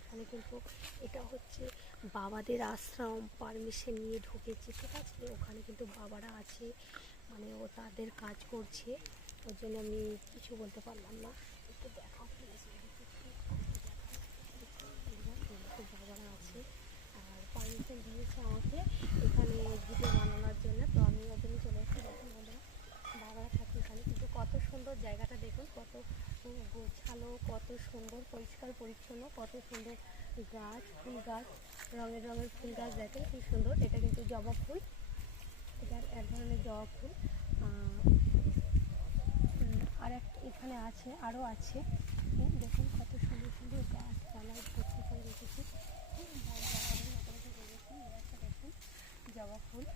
এখানে কিন্তু এটা হচ্ছে বাবাদের আশ্রম, পারমিশন নিয়ে ঢুকেছে, ঠিক আছে। ওখানে কিন্তু বাবারা আছে, মানে ও তাদের কাজ করছে, ওর জন্য আমি কিছু বলতে পারলাম না। একটু দেখাও প্লিজ, বাবারা আছে আর পারমিশন দিয়েছে আমাকে এখানে ভিডিও বানানোর জন্য, তো আমি ওর জন্য চলে এসেছি। দেখুন বন্ধুরা, বাবারা থাকে এখানে, কিন্তু কত সুন্দর জায়গাটা দেখুন, কত গোছালো, কত সুন্দর পরিষ্কার পরিচ্ছন্ন, কত সুন্দর গাছ, ফুল গাছ, রঙের রঙের ফুল গাছ দেখেন কি সুন্দর। এটা কিন্তু জবা ফুল, এটা এক ধরনের জবা ফুল। আর একটা এখানে আছে, আরও আছে, দেখুন কত সুন্দর সুন্দর গাছপালা ভর্তি করে রেখেছি। দেখুন জবা ফুল।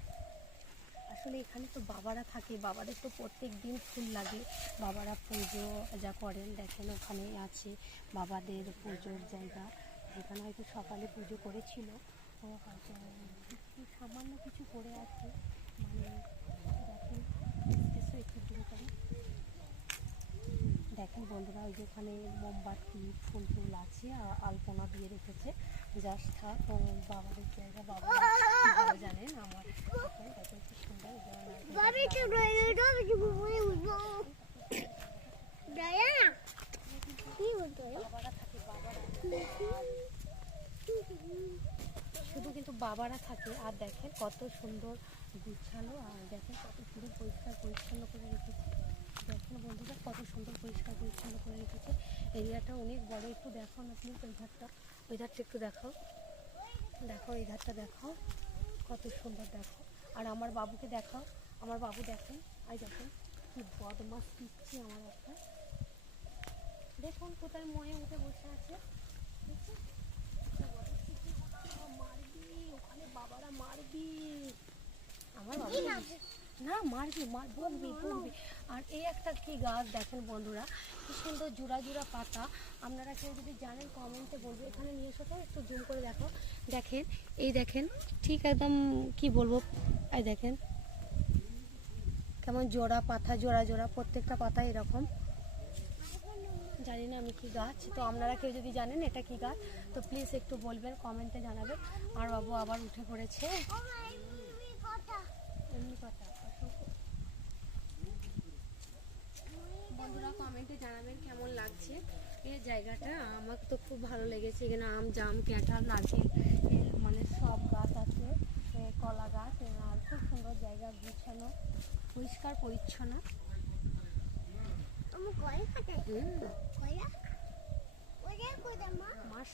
আসলে এখানে তো বাবারা থাকে, বাবাদের তো প্রত্যেক দিন ফুল লাগে, বাবারা পুজো যা করেন। দেখেন ওখানে আছে বাবাদের পুজোর জায়গা, যেখানে হয়তো সকালে পুজো করেছিল, ও হয়তো সামান্য কিছু করে আছে, মানে দেখেন একটু দূরে করে দেখেন বন্ধুরা, ওই যে ওখানে মোমবাতি ফুল টুল আছে, আলপনা দিয়ে রেখেছে। জাস্ট থাক, বাবাদের জায়গা বাবা ভালো জানেন। আমার দেখেন কি সুন্দর বাবারা থাকে, বাবারা শুধু কিন্তু বাবারা থাকে। আর দেখেন কত সুন্দর গুছালো, আর দেখেন কত সুন্দর পরিষ্কার পরিচ্ছন্ন করে রেখেছে। দেখেন বন্ধুরা কত সুন্দর পরিষ্কার পরিচ্ছন্ন করে রেখেছে। এরিয়াটা অনেক বড়। একটু দেখো না প্লিজ ওই ধারটা, ওই ধারটা একটু দেখাও, দেখো এই ধারটা দেখাও কত সুন্দর, দেখো। আর আমার বাবুকে দেখাও, আমার বাবু দেখেন, আর দেখেন কি বদমাস পিচ্ছি আমার একটা, দেখুন কোথায় ময়ে উঠে বসে আছে, মারবি ওখানে, বাবারা মারবি আমার বাবা না, মারবি বকবি বকবি। আর এই একটা কি গাছ দেখেন বন্ধুরা, কি সুন্দর জোড়া জোড়া পাতা। আপনারা কেউ যদি জানেন কমেন্টে বলবো। এখানে নিয়ে এসো তো, একটু জুম করে দেখো, দেখেন এই দেখেন, ঠিক একদম কি বলবো, এই দেখেন কেমন জোড়া পাতা, জোড়া জোড়া প্রত্যেকটা পাতা এরকম। জানি না আমি কি গাছ, তো আপনারা কেউ যদি জানেন এটা কি গাছ তো প্লিজ একটু বলবেন, কমেন্টে জানাবেন। আর বাবু আবার উঠে পড়েছে, এমনি কথা। বন্ধুরা কমেন্টে জানাবেন কেমন লাগছে এই জায়গাটা। আমার তো খুব ভালো লেগেছে। এখানে আম, জাম, কাঁঠাল, নারকেল, মানে সব গাছ আছে, কলা গাছ, আর খুব সুন্দর জায়গা, গুছানো, পরিষ্কার পরিচ্ছন্ন। মাস